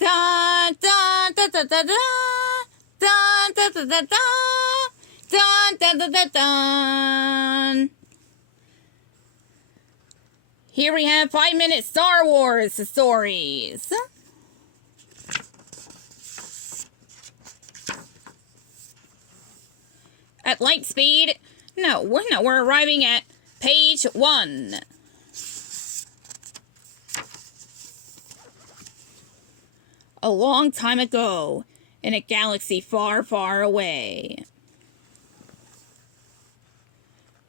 Da da da da da da da da da da da da da da da. Here we have 5-minute Star Wars stories. At light speed. No, we're arriving at page 1. A long time ago, in a galaxy far, far away.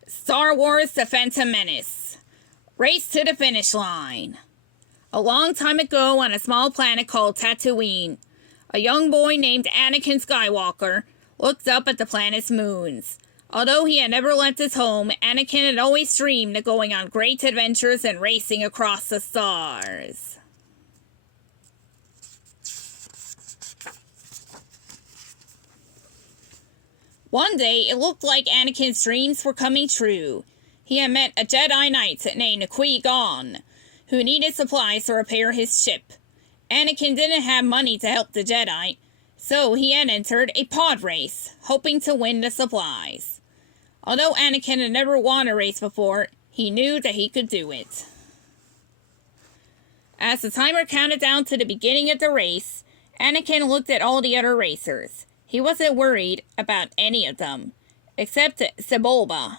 Star Wars: The Phantom Menace. Race to the finish line. A long time ago on a small planet called Tatooine, a young boy named Anakin Skywalker looked up at the planet's moons. Although he had never left his home, Anakin had always dreamed of going on great adventures and racing across the stars. One day, it looked like Anakin's dreams were coming true. He had met a Jedi Knight named Qui-Gon, who needed supplies to repair his ship. Anakin didn't have money to help the Jedi, so he had entered a pod race, hoping to win the supplies. Although Anakin had never won a race before, he knew that he could do it. As the timer counted down to the beginning of the race, Anakin looked at all the other racers. He wasn't worried about any of them, except Sebulba.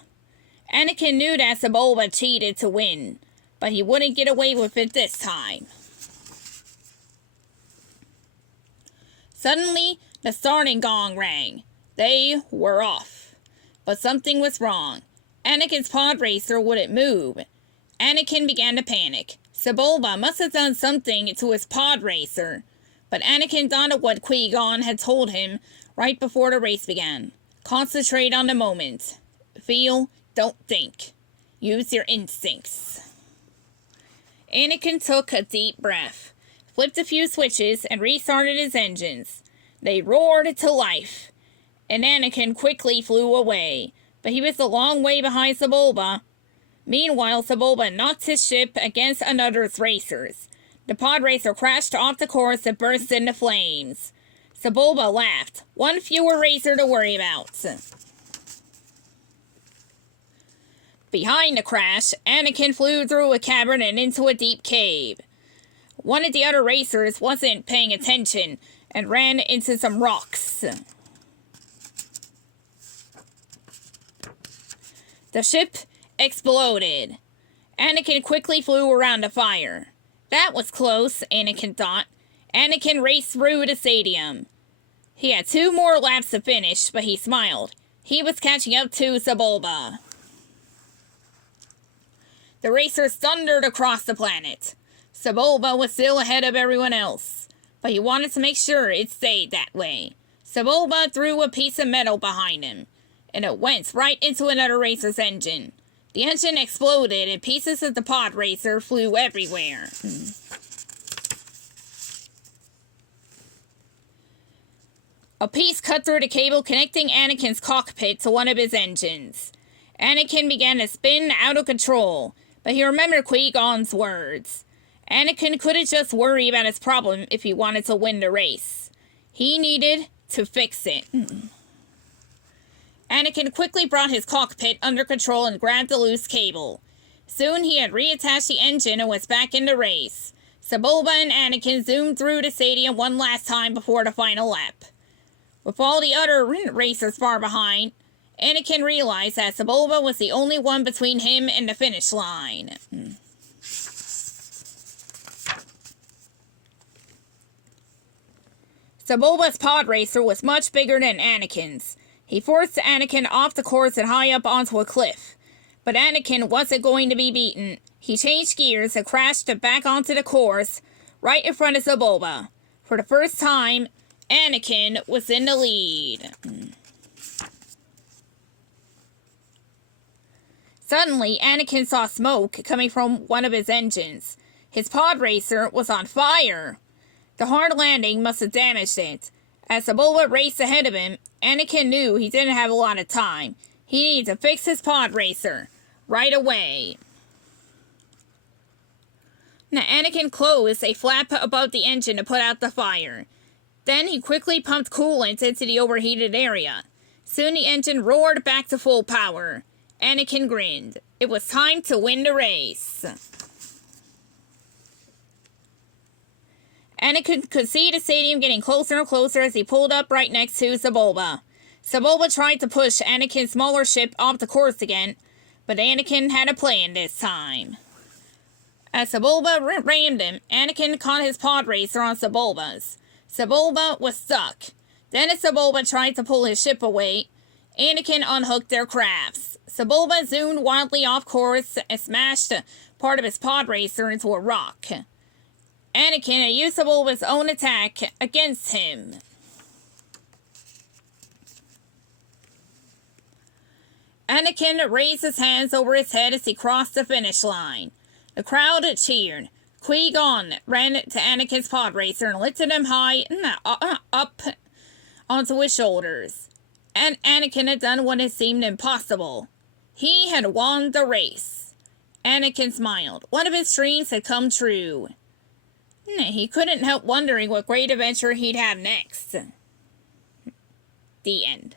Anakin knew that Sebulba cheated to win, but he wouldn't get away with it this time. Suddenly, the starting gong rang. They were off. But something was wrong. Anakin's pod racer wouldn't move. Anakin began to panic. Sebulba must have done something to his pod racer. But Anakin thought of what Qui-Gon had told him right before the race began. Concentrate on the moment. Feel, don't think. Use your instincts. Anakin took a deep breath, flipped a few switches, and restarted his engines. They roared to life, and Anakin quickly flew away, but he was a long way behind Sebulba. Meanwhile, Sebulba knocked his ship against another's racers. The pod racer crashed off the course and burst into flames. Sebulba laughed. One fewer racer to worry about. Behind the crash, Anakin flew through a cavern and into a deep cave. One of the other racers wasn't paying attention and ran into some rocks. The ship exploded. Anakin quickly flew around the fire. That was close, Anakin thought. Anakin raced through the stadium. He had 2 more laps to finish, but he smiled. He was catching up to Sebulba. The racers thundered across the planet. Sebulba was still ahead of everyone else, but he wanted to make sure it stayed that way. Sebulba threw a piece of metal behind him, and it went right into another racer's engine. The engine exploded, and pieces of the pod racer flew everywhere. A piece cut through the cable connecting Anakin's cockpit to one of his engines. Anakin began to spin out of control, but he remembered Qui-Gon's words. Anakin couldn't just worry about his problem if he wanted to win the race. He needed to fix it. Anakin quickly brought his cockpit under control and grabbed the loose cable. Soon he had reattached the engine and was back in the race. Sebulba and Anakin zoomed through the stadium one last time before the final lap. With all the other racers far behind, Anakin realized that Sebulba was the only one between him and the finish line. Sebulba's pod racer was much bigger than Anakin's. He forced Anakin off the course and high up onto a cliff. But Anakin wasn't going to be beaten. He changed gears and crashed back onto the course, right in front of Sebulba. For the first time, Anakin was in the lead. Suddenly, Anakin saw smoke coming from one of his engines. His pod racer was on fire. The hard landing must have damaged it. As Sebulba raced ahead of him, Anakin knew he didn't have a lot of time. He needed to fix his pod racer right away. Now, Anakin closed a flap above the engine to put out the fire. Then he quickly pumped coolant into the overheated area. Soon the engine roared back to full power. Anakin grinned. It was time to win the race. Anakin could see the stadium getting closer and closer as he pulled up right next to Sebulba. Sebulba tried to push Anakin's smaller ship off the course again, but Anakin had a plan this time. As Sebulba rammed him, Anakin caught his pod racer on Sebulba's. Sebulba was stuck. Then as Sebulba tried to pull his ship away, Anakin unhooked their crafts. Sebulba zoomed wildly off course and smashed part of his pod racer into a rock. Anakin had used Sebulba's own attack against him. Anakin raised his hands over his head as he crossed the finish line. The crowd cheered. Qui-Gon ran to Anakin's pod racer and lifted him high up onto his shoulders. And Anakin had done what had seemed impossible. He had won the race. Anakin smiled. One of his dreams had come true. He couldn't help wondering what great adventure he'd have next. The end.